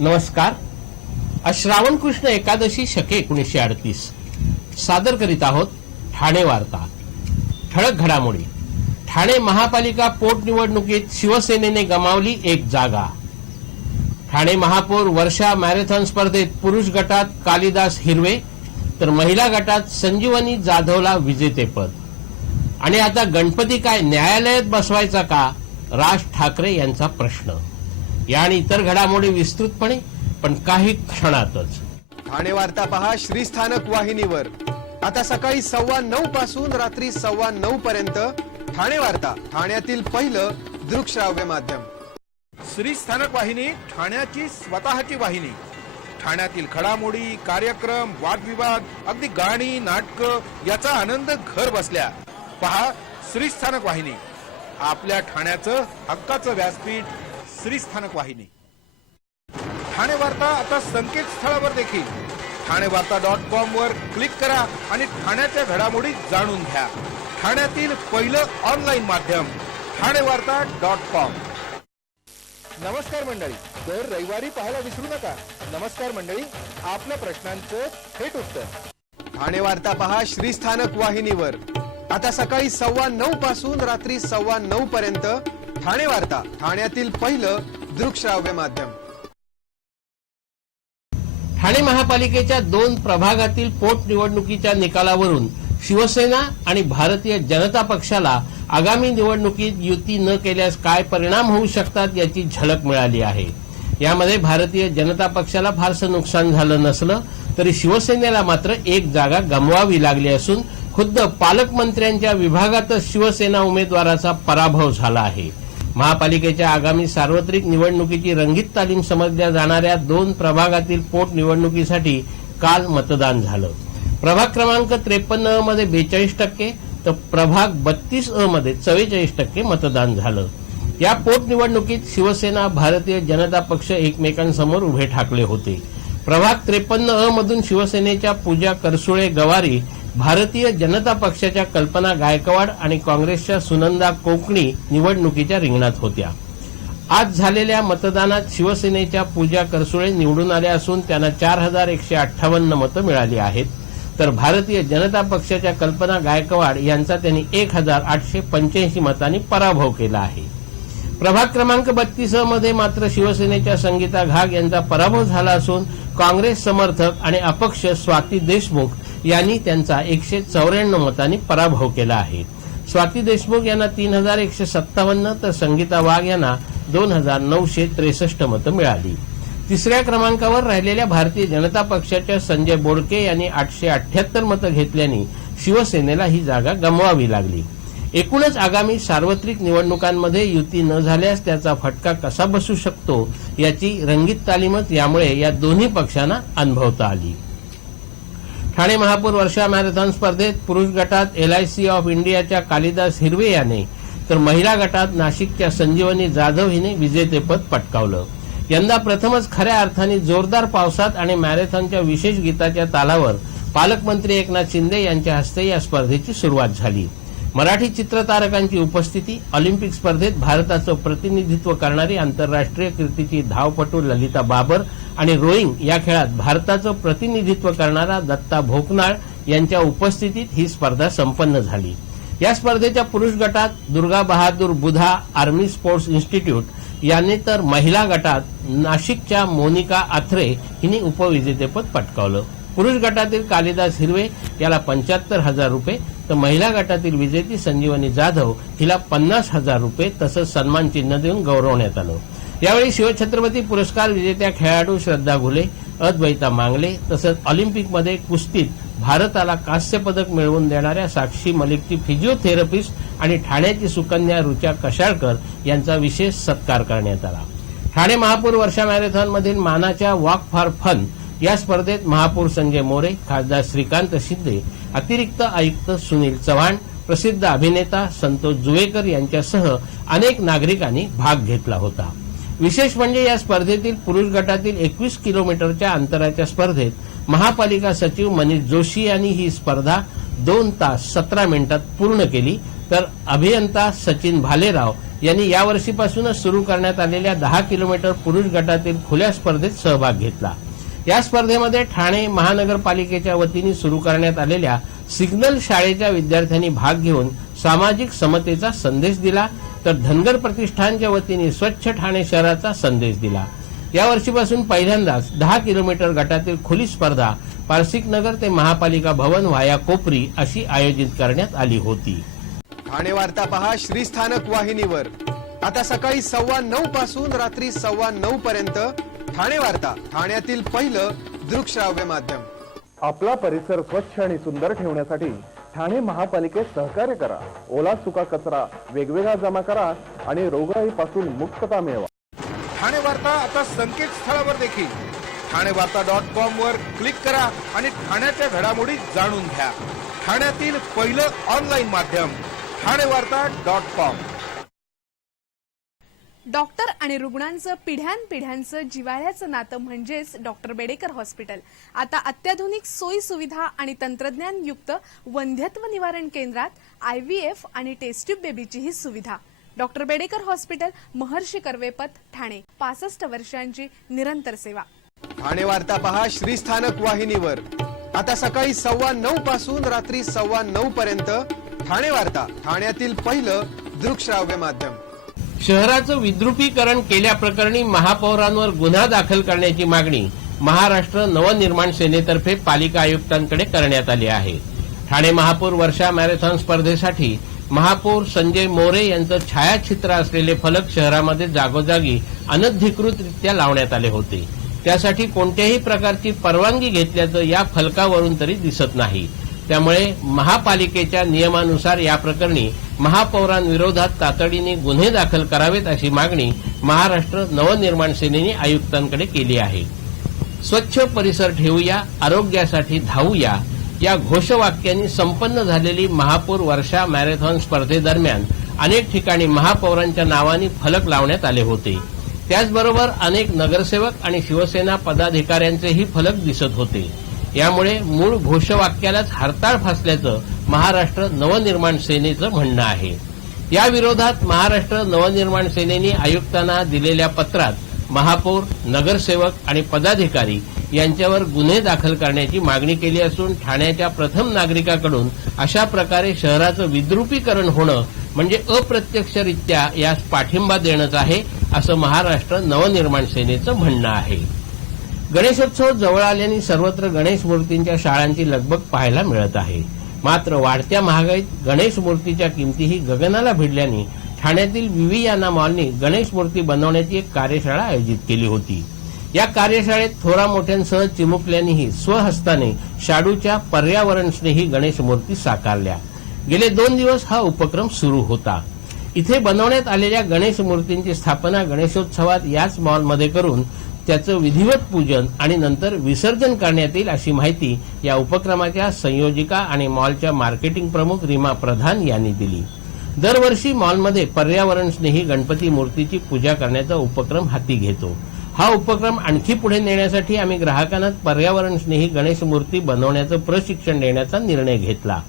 नमस्कार. श्रावण कृष्ण एकादशी शके 1938 सादर करीत आहोत ठाणे वार्ता. ठळक घडामोडी. ठाणे महापालिका पोटनिवडणुकीत शिवसेनेने गमावली एक जागा. ठाणे महापौर वर्षा मॅरेथॉन स्पर्धेत पुरुष गटात कालिदास हिरवे तर महिला गटात संजीवनी जाधवला विजेतेपद. आणि आता गणपती काय न्यायालयात बसवायचा का, राज ठाकरे यांचा प्रश्न. या आणि इतर घडामोडी विस्तृतपणे पण काही क्षणातच. ठाणे वार्ता पहा श्रीस्थानक वाहिनीवर. आता सकाळी 9:15 पासून रात्री 9:15 पर्यंत ठाणे वार्ता, ठाण्यातील पहिलं दृकश्राव्य माध्यम. श्रीस्थानक वाहिनी, ठाण्याची स्वतःची वाहिनी. ठाण्यातील घडामोडी, कार्यक्रम, वादविवाद, अगदी गाणी, नाटकं याचा आनंद घर बसल्या. पहा श्रीस्थानक वाहिनी, आपल्या ठाण्याचं हक्काचं व्यासपीठ. श्रीस्थानक वाहिनी. ठाणे वार्ता आता संकेतस्थळावर देखील ठाणेवार्ता.com वर क्लिक करा आणि ठाण्याच्या घडामोडी जाणून घ्या. ठाण्यातील पहिलं ऑनलाईन माध्यम ठाणेवार्ता.com. नमस्कार मंडळी, दर रविवारी पाहायला विसरू नका. नमस्कार मंडळी, आपल्या प्रश्नांचं थेट उत्तर. ठाणे वार्ता पहा श्रीस्थानक वाहिनीवर. आता सकाळी 9:15 पासून रात्री 9:15 पर्यंत ठाणे वार्ता, ठाण्यातील पहिलं दृकश्राव्य माध्यम. ठाणे महापालिकेच्या 2 प्रभागातील पोटनिवडणुकीच्या निकालावरून शिवसेना आणि भारतीय जनता पक्षाला आगामी निवडणुकीत युती न केल्यास काय परिणाम होऊ शकतात याची झलक मिळाली आहे. यामध्ये भारतीय जनता पक्षाला फारसं नुकसान झालं नसलं तरी शिवसेनेला मात्र एक जागा गमवावी लागली असून खुद्द पालकमंत्र्यांच्या विभागातच शिवसेना उमेदवाराचा पराभव झाला आहे. महापालिकेच्या आगामी सार्वत्रिक निवडणुकीची रंगीत तालीम समजल्या जाणाऱ्या 2 प्रभागातील पोटनिवडणुकीसाठी काल मतदान झालं. प्रभाग क्रमांक 53 मध्ये 42% तर प्रभाग 32 मध्ये 44% मतदान झालं. या पोटनिवडणुकीत शिवसेना भारतीय जनता पक्ष एकमेकांसमोर उभे ठाकले होते. प्रभाग 53 मधून शिवसेनेच्या पूजा करसुळे गवारी भारतीय जनता पक्षाच्या कल्पना गायकवाड आणि काँग्रेसच्या सुनंदा कोकणी निवडणुकीच्या रिंगणात होत्या. आज झालेल्या मतदानात शिवसेनेच्या पूजा करसुळे निवडून आल्या असून त्यांना 4158 मतं मिळाली आहेत, तर भारतीय जनता पक्षाच्या कल्पना गायकवाड यांचा त्यांनी 1885 मतांनी पराभव केला आहे. प्रभाग क्रमांक 32 मध्ये मात्र शिवसेनेच्या संगीता घाग यांचा पराभव झाला असून काँग्रेस समर्थक आणि अपक्ष स्वाती देशमुख यांनी त्यांचा 194 मतांनी पराभव केला आहे. स्वाती देशमुख यांना 3157 तर संगीता वाघ यांना 2963 मतं मिळाली. तिसऱ्या क्रमांकावर राहिलेल्या भारतीय जनता पक्षाच्या संजय बोडके यांनी 878 मतं घेतल्याने शिवसेनेला ही जागा गमवावी लागली. एकूणच आगामी सार्वत्रिक निवडणुकांमध्ये युती न झाल्यास त्याचा फटका कसा बसू शकतो याची रंगीत तालीमच यामुळे या दोन्ही पक्षांना अनुभवता आली. ठाणे महापौर वर्षा मॅरेथॉन स्पर्धेत पुरुष गटात LIC ऑफ इंडियाच्या कालिदास हिरवे याने तर महिला गटात नाशिकच्या संजीवनी जाधव हिने विजेतेपद पटकावलं. यंदा प्रथमच खऱ्या अर्थाने जोरदार पावसात आणि मॅरेथॉनच्या विशेष गीताच्या तालावर पालकमंत्री एकनाथ शिंदे यांच्या हस्ते या स्पर्धेची सुरुवात झाली. मराठी चित्रतारकांची उपस्थिती, ऑलिम्पिक स्पर्धेत भारताचं प्रतिनिधित्व करणारी आंतरराष्ट्रीय कीर्तीची धावपटू ललिता बाबर आणि रोईंग या खेळात भारताचं प्रतिनिधित्व करणारा दत्ता भोकनाळ यांच्या उपस्थितीत ही स्पर्धा संपन्न झाली. या स्पर्धेच्या पुरुष गटात दुर्गा बहादूर बुधा आर्मी स्पोर्ट्स इन्स्टिट्यूट याने तर महिला गटात नाशिकच्या मोनिका आथरे हिने उपविजेतेपद पटकावलं. पुरुष गटातील कालिदास हिरवे याला 75,000 रुपये तर महिला गटातील विजेती संजीवनी जाधव हिला 50,000 रुपये तसंच सन्मान चिन्ह देऊन गौरवण्यात आलं. यावेळी शिवछत्रपती पुरस्कार विजेत्या खेळाडू श्रद्धा घुले, अद्वैता मांगले तसंच ऑलिम्पिकमध्ये कुस्तीत भारताला कांस्य पदक मिळवून देणाऱ्या साक्षी मलिकची फिजिओथेरपिस्ट आणि ठाण्याची सुकन्या रुचा कशाळकर यांचा विशेष सत्कार करण्यात आला. ठाणे महापौर वर्षा मॅरेथॉन मधील मानाच्या वॉक फॉर फन या स्पर्धेत महापौर संजय मोरे, खासदार श्रीकांत शिंदे, अतिरिक्त आयुक्त सुनील चव्हाण, प्रसिद्ध अभिनेता संतोष जुवेकर यांच्यासह अनेक नागरिकांनी भाग घेतला होता. विशेष म्हणजे या स्पर्धेतील पुरुष गटातील 21 किलोमीटरच्या अंतराच्या स्पर्धेत महापालिका सचिव मनीष जोशी यांनी ही स्पर्धा 2 तास 17 मिनिटात पूर्ण केली तर अभियंता सचिन भालेराव यांनी यावर्षीपासूनच सुरू करण्यात आलेल्या 10 किलोमीटर पुरुष गटातील खुल्या स्पर्धेत सहभाग घेतला। या स्पर्धेमध्ये ठाणे महानगरपालिकेच्या वतीने सुरू करण्यात आलेल्या सिग्नल शाळेच्या विद्यार्थ्यांनी भाग घेऊन सामाजिक समतेचा संदेश दिला, तर धनगर प्रतिष्ठानच्या वतीने स्वच्छ ठाणे शहराचा संदेश दिला। या वर्षीपासून पहिल्यांदाच 10 किलोमीटर गटातील खुली स्पर्धा पारसिक नगर ते महापालिका भवन व्हाया कोपरी अशी आयोजित करण्यात आली होती। ठाणे वार्ता पहा श्रीस्थानक वाहिनीवर। आता सकाळी 9:15 पासून रात्री 9:15 पर्यंत ठाणे वार्ता, ठाण्यातील पहिलं दृकश्राव्य माध्यम। आपला परिसर स्वच्छ आणि सुंदर ठेवण्यासाठी ठाणे महापालिकेत सहकार्य करा। ओला सुका कचरा वेगवेगळा जमा करा आणि रोगराईपासून मुक्तता मिळवा। ठाणे वार्ता आता संकेतस्थळावर देखील ठाणेवार्ता.com वर क्लिक करा आणि ठाण्याच्या घडामोडी जाणून घ्या। ठाण्यातील पहिलं ऑनलाईन माध्यम ठाणेवार्ता.com। डॉक्टर आणि रुग्णांचं पिढ्यानपिढ्यांचं जिव्हाळ्याचं नातं म्हणजेच डॉक्टर बेडेकर हॉस्पिटल। आता अत्याधुनिक सोयी सुविधा आणि तंत्रज्ञान युक्त वंध्यत्व निवारण केंद्रात IVF आणि टेस्ट ट्यूब बेबीचीही सुविधा। डॉक्टर बेडेकर हॉस्पिटल, महर्षी कर्वेपथ, ठाणे। 65 वर्षांची निरंतर सेवा। ठाणे वार्ता पहा श्रीस्थानक वाहिनीवर। आता सकाळी 9:15 पासून रात्री 9:15 पर्यंत ठाणे वार्ता, ठाण्यातील पहिलं दृकश्राव्य माध्यम। शहराचं विद्रुपीकरण केल्याप्रकरणी महापौरांवर गुन्हा दाखल करण्याची मागणी महाराष्ट्र नवनिर्माण सेनेतर्फे पालिका आयुक्तांकडे करण्यात आली आहे। ठाणे महापौर वर्षा मॅरेथॉन स्पर्धेसाठी महापौर संजय मोरे यांचं छायाचित्र असलेले फलक शहरामध्ये जागोजागी अनधिकृतरित्या लावण्यात आले होते। त्यासाठी कोणत्याही प्रकारची परवानगी घेतल्याचं या फलकावरून तरी दिसत नाही। त्यामुळे महापालिकेच्या नियमानुसार या प्रकरणी महापौरांविरोधात तातडीने गुन्हे दाखल करावेत अशी मागणी महाराष्ट्र नवनिर्माण सेनेने आयुक्तांकडे केली आहे। स्वच्छ परिसर ठेवूया, आरोग्यासाठी धावूया या घोषवाक्यांनी संपन्न झालेली महापौर वर्षा मॅरेथॉन स्पर्धेदरम्यान अनेक ठिकाणी महापौरांच्या नावाने फलक लावण्यात आले होते। त्याचबरोबर अनेक नगरसेवक आणि शिवसेना पदाधिकाऱ्यांचेही फलक दिसत होते। यामुळे मूळ घोषवाक्यालाच हरताळ फासल्याचं महाराष्ट्र नवनिर्माण सेनेचं म्हणणं आहे। या विरोधात महाराष्ट्र नवनिर्माण सेनेने आयुक्तांना दिलेल्या पत्रात महापौर, नगरसेवक आणि पदाधिकारी यांच्यावर गुन्हे दाखल करण्याची मागणी केली असून ठाण्याच्या प्रथम नागरिकाकडून अशा प्रकारे शहराचं विद्रुपीकरण होणं म्हणजे अप्रत्यक्षरित्या यास पाठिंबा देणंच आहे असं महाराष्ट्र नवनिर्माण सेनेचं म्हणणं आहे। गणेशोत्सव जवळ आल्याने सर्वत्र गणेश मूर्तींच्या शाळांची लगबग पाहायला मिळत आहे। मात्र वाढत्या महागाईत गणेश मूर्तीच्या किमतीही गगनाला भिडल्याने ठाण्यातील विवियाना मॉलने गणेश मूर्ती बनवण्याची एक कार्यशाळा आयोजित केली होती। या कार्यशाळेत थोरा मोठ्यांसह चिमुकल्यांनीही स्वहस्ताने शाडूच्या पर्यावरण स्नेही गणेश मूर्ती साकारल्या। गेले 2 दिवस हा उपक्रम सुरू होता। इथे बनवण्यात आलेल्या गणेश मूर्तींची स्थापना गणेशोत्सवात याच मॉलमध्ये करून त्याचं विधिवत पूजन आणि नंतर विसर्जन करण्यात येईल अशी माहिती या उपक्रमाच्या संयोजिका आणि मॉलच्या मार्केटिंग प्रमुख रीमा प्रधान यांनी दिली। दरवर्षी मॉलमध्ये पर्यावरण स्नेही गणपती मूर्तीची पूजा करण्याचा उपक्रम हाती घेतो। हा उपक्रम आणखी पुढे नेण्यासाठी आम्ही ग्राहकांना पर्यावरण स्नेही गणेश मूर्ती बनवण्याचं प्रशिक्षण देण्याचा निर्णय घेतला।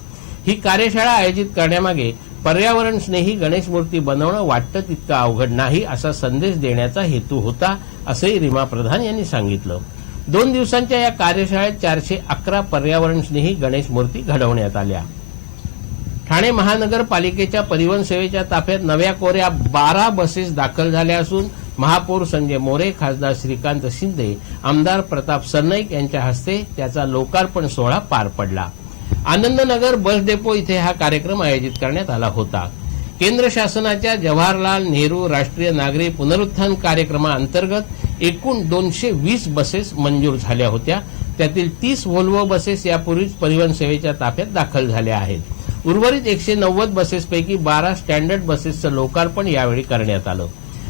ही कार्यशाळा आयोजित करण्यामागे पर्यावरण स्नेही गणेश मूर्ती बनवणं वाटतं तितकं अवघड नाही असा संदेश देण्याचा हेतू होता असंही रीमा प्रधान यांनी सांगितलं। 2 दिवसांच्या या कार्यशाळेत 411 पर्यावरण स्नेही गणेश मूर्ती घडवण्यात आल्या। ठाणे महानगरपालिकेच्या परिवहन सेवेच्या ताफ्यात नव्या कोऱ्या 12 बसेस दाखल झाल्या असून महापौर संजय मोरे, खासदार श्रीकांत शिंदे, आमदार प्रताप सरनाईक यांच्या हस्ते त्याचा लोकार्पण सोहळा पार पडला। आनंदनगर बस डेपो इथे हा कार्यक्रम आयोजित करण्यात आला होता। केंद्र शासनाच्या जवाहरलाल नेहरू राष्ट्रीय नागरी पुनरुत्थान कार्यक्रमाअंतर्गत एकूण 220 बसेस मंजूर झाल्या होत्या। त्यातील 30 व्होल्वो बसेस यापूर्वीच परिवहन सेवेच्या ताफ्यात दाखल झाल्या आहेत। उर्वरित 190 बसेसपैकी 12 स्टँडर्ड बसेसचं लोकार्पण यावेळी करण्यात आलं।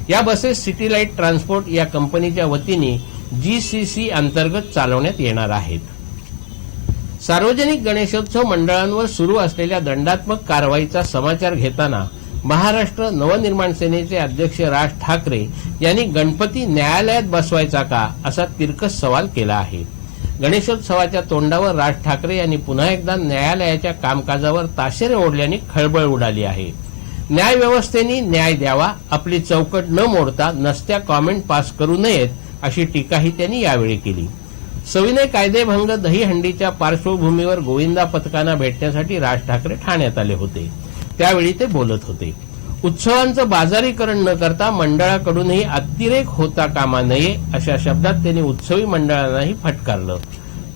या बसेस सिटी लाईट ट्रान्सपोर्ट या कंपनीच्या वतीने GCC अंतर्गत चालवण्यात येणार आहेत। सार्वजनिक गणेशोत्सव मंडळांवर सुरू असलेल्या दंडात्मक कारवाईचा समाचार घेताना महाराष्ट्र नवनिर्माण सेनेचे अध्यक्ष राज ठाकरे यांनी गणपती न्यायालयात बसवायचा का असा तिरकस सवाल केला आहे। गणेशोत्सवाच्या तोंडावर राज ठाकरे यांनी पुन्हा एकदा न्यायालयाच्या कामकाजावर ताशेरे ओढल्याने खळबळ उडाली आहे। न्यायव्यवस्थेने न्याय द्यावा, आपली चौकट न मोडता नसत्या कॉमेंट पास करू नयेत अशी टीकाही त्यांनी यावेळी केली. सविनय कायदेभंग दहीहंडीच्या पार्श्वभूमीवर गोविंदा पथकांना भेटण्यासाठी राज ठाकरे ठाण्यात आले होते. त्यावेळी ते बोलत होते. उत्सवांचं बाजारीकरण न करता मंडळाकडूनही अतिरेक होता कामा नये अशा शब्दात त्यांनी उत्सवी मंडळांनाही फटकारलं.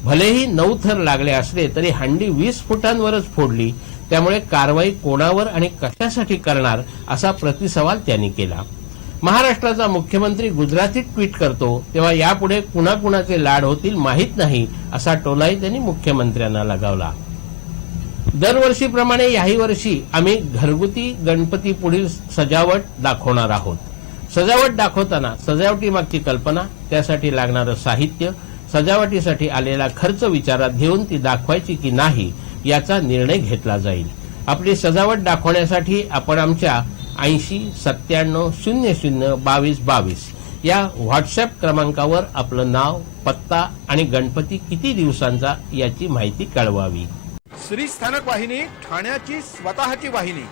भलेही 9 थर लागले असले तरी हंडी 20 फुटांवरच फोडली, त्यामुळे कारवाई कोणावर आणि कशासाठी करणार असा प्रतिसवाल त्यांनी केला. महाराष्ट्राचा मुख्यमंत्री गुजरातीत ट्विट करतो तेव्हा यापुढे कुणाकुणाचे लाड होतील माहीत नाही असा टोलाही त्यांनी मुख्यमंत्र्यांना लगावला. दरवर्षीप्रमाणे याही वर्षी आम्ही घरगुती गणपती पुढील सजावट दाखवणार आहोत. सजावट दाखवताना सजावटीमागची कल्पना, त्यासाठी लागणारं साहित्य, सजावटीसाठी आलेला खर्च विचारात घेऊन ती दाखवायची की नाही याचा निर्णय घेतला जाईल. आपली सजावट दाखवण्यासाठी आपण आमच्या 8097002222 या व्हॉट्सअप क्रमांकावर आपलं नाव, पत्ता आणि गणपती किती दिवसांचा याची माहिती कळवावी. श्री स्थानक वाहिनी ठाण्याची स्वतःची वाहिनी.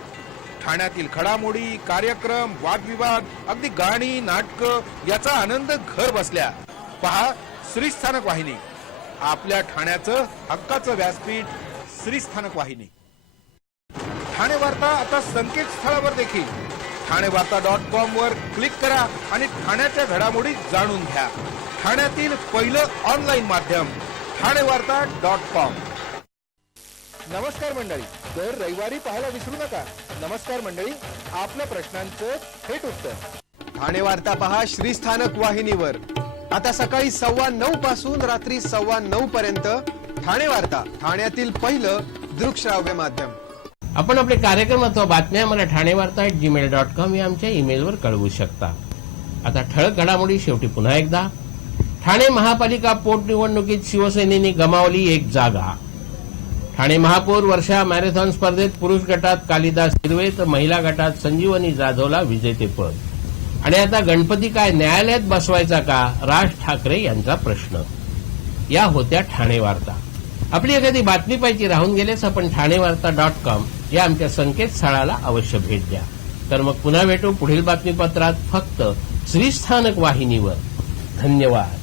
ठाण्यातील घडामोडी, कार्यक्रम, वादविवाद, अगदी गाणी, नाटकं याचा आनंद घर बसल्या. पहा श्री स्थानक वाहिनी, आपल्या ठाण्याचं हक्काचं व्यासपीठ. श्री स्थानक वाहिनी. ठाणे वार्ता आता संकेतस्थळावर देखील ठाणेवार्ता.com वर क्लिक करा आणि ठाण्याच्या घडामोडी जाणून घ्या. ठाण्यातील पहिलं ऑनलाईन माध्यम ठाणेवार्ता.com. नमस्कार मंडळी, दर रविवारी पाहायला विसरू नका. नमस्कार मंडळी, आपल्या प्रश्नांचं थेट उत्तर. ठाणे वार्ता पहा श्रीस्थानक वाहिनीवर. आता सकाळी 9:15 पासून रात्री 9:15 पर्यंत. ठाणे वार्ता, ठाण्यातील पहिलं दृकश्राव्य माध्यम. आपण आपले कार्यक्रम अथवा बातम्या मला ठाणेवार्ता@gmail.com या आमच्या ईमेलवर कळवू शकता. आता ठळक घडामोडी शेवटी पुन्हा एकदा. ठाणे महापालिका पोटनिवडणुकीत शिवसेनेने गमावली 1 जागा. ठाणे महापौर वर्षा मॅरेथॉन स्पर्धेत पुरुष गटात कालिदास हिरवे तर महिला गटात संजीवनी जाधवला विजेतेपद. आणि आता गणपती काय न्यायालयात बसवायचा का, राज ठाकरे यांचा प्रश्न. या होत्या ठाणे वार्ता. आपली एखादी बातमी पाहिजे राहून गेल्यास आपण ठाणेवार्ता.com या आमच्या संकेतस्थळाला अवश्य भेट द्या. तर मग पुन्हा भेटू पुढील बातमीपत्रात फक्त श्रीस्थानक वाहिनीवर. धन्यवाद.